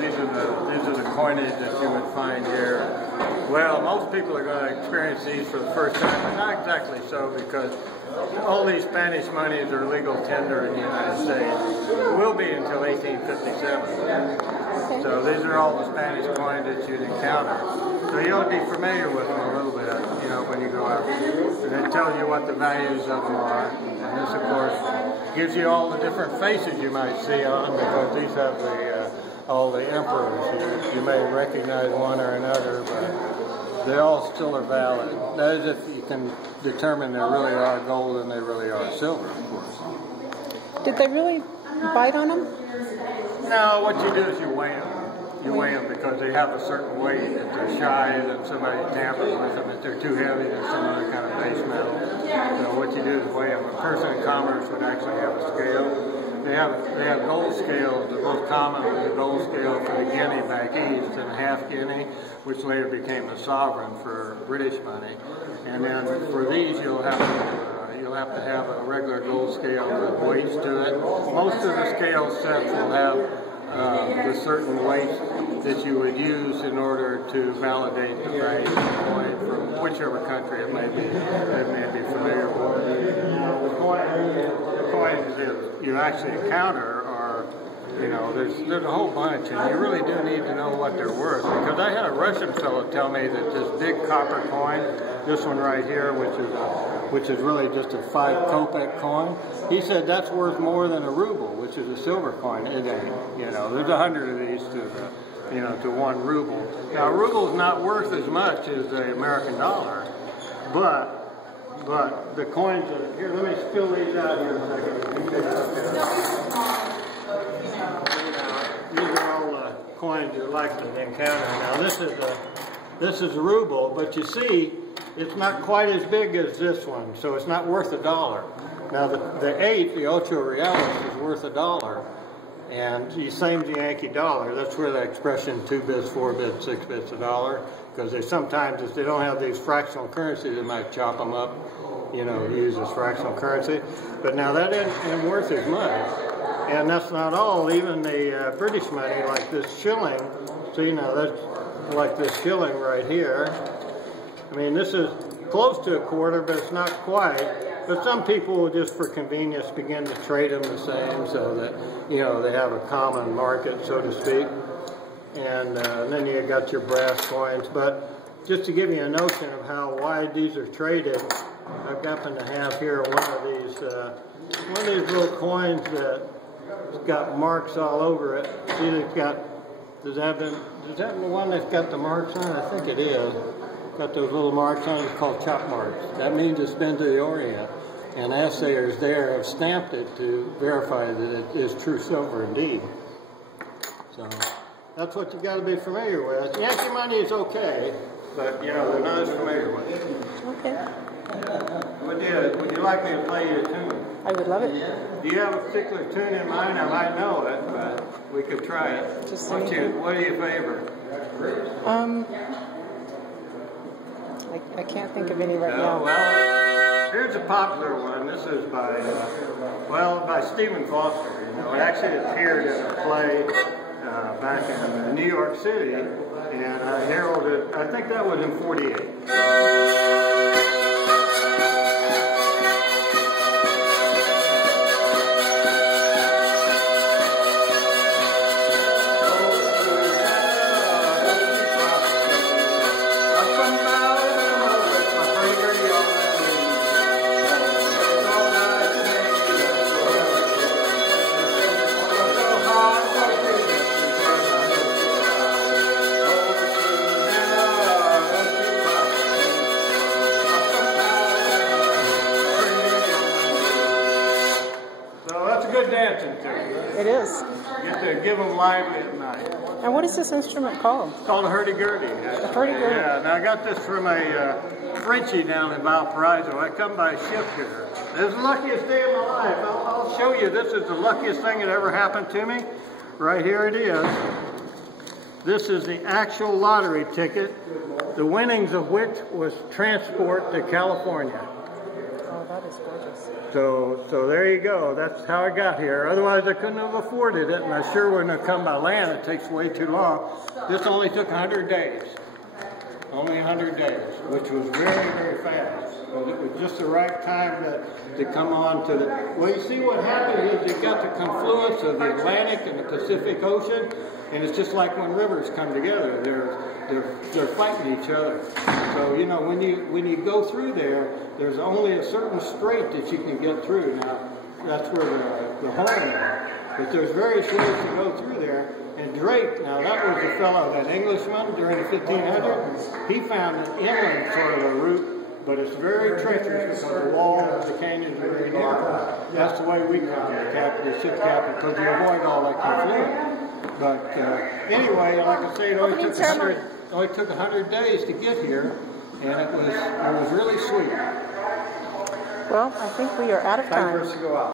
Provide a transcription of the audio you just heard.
these are the coinage that you would find here. Well, most people are going to experience these for the first time, but not exactly so, because all these Spanish monies are legal tender in the United States. It will be until 1857. So these are all the Spanish coins that you'd encounter. So you ought to be familiar with them a little bit, you know, when you go out. And they tell you what the values of them are. And this, of course, gives you all the different faces you might see on, because these have all the emperors. You may recognize one or another, but they all still are valid. That is if you can determine they really are gold and they really are silver, of course. Did they really bite on them? No, what you do is you weigh them. You weigh them because they have a certain weight. If they're shy, that somebody tampers with them. If they're too heavy, there's some other kind of base metal. So what you do is weigh them. A person in commerce would actually have a scale. They have gold scales. The most common was the gold scale for the guinea back east, and a half guinea, which later became a sovereign for British money. And then for these, you'll have to have a regular gold scale with weights to it. Most of the scale sets will have the certain weights that you would use in order to validate the value of the coin from whichever country it may be familiar with. The coins that you actually encounter are, you know, there's a whole bunch, and you really do need to know what they're worth. Because I had a Russian fellow tell me that this big copper coin, this one right here, which is really just a 5 kopeck coin, he said that's worth more than a ruble, which is a silver coin. It ain't, you know. There's 100 of these to 1 ruble. Now, a ruble is not worth as much as the American dollar, but the coins are, here, let me spill these out here a second. These are all the coins you're likely to encounter. Now, this is a ruble, but you see, it's not quite as big as this one, so it's not worth $1. Now, the 8, the 8 reales, is worth $1. And the same as the Yankee dollar. That's where the expression 2 bits, 4 bits, 6 bits a dollar, because they sometimes, if they don't have these fractional currencies, they might chop them up, you know, use as fractional currency. But now that isn't worth as much. And that's not all. Even the British money, like this shilling, see, now that's like this shilling right here. I mean, this is close to a quarter, but it's not quite. But some people will just for convenience begin to trade them the same, so that, you know, they have a common market, so to speak. And then you got your brass coins. But just to give you a notion of how wide these are traded, I've happened to have here one of these little coins that's got marks all over it. See, it's got, is that the one that's got the marks on it? I think it is. Got those little marks on it. It's called chop marks. That means it's been to the Orient, and assayers there have stamped it to verify that it is true silver indeed. So that's what you got to be familiar with. Yankee money is okay, but you know, they're not as familiar with it. Okay. Would you like me to play you a tune? I would love it. Do you have a particular tune in mind? I might know it, but we could try it. Just what do you favor? I can't think of any right now. Well, here's a popular one. This is by Stephen Foster. You know, it actually appeared in a play back in New York City, and heralded. I think that was in '48. It is. You have to give them lively at night. And what is this instrument called? It's called a hurdy-gurdy. A hurdy-gurdy. Yeah, now I got this from a Frenchie down in Valparaiso. I come by ship here. This is the luckiest day of my life. I'll show you. This is the luckiest thing that ever happened to me. Right here it is. This is the actual lottery ticket, the winnings of which was transport to California. Oh, that is just gorgeous. So there you go. That's how I got here. Otherwise, I couldn't have afforded it, and I sure wouldn't have come by land. It takes way too long. This only took 100 days. Only 100 days, which was very, very fast. But it was just the right time to come on to the... Well, you see what happened is you got the confluence of the Atlantic and the Pacific Ocean, and it's just like when rivers come together. They're fighting each other. So, you know, when you go through there, there's only a certain strait that you can get through. Now, that's where the horn is. But there's various ways to go through there. And Drake, now that was the fellow, that Englishman during the 1500s, he found an inland sort of a route, but it's very treacherous because the wall of the canyon is very narrow. That's the way we come to the ship captain, because you avoid all that confluence. But anyway, like I say, it only took 100 days to get here, and it was really sweet. Well, I think we are out of time. Time for us to go out.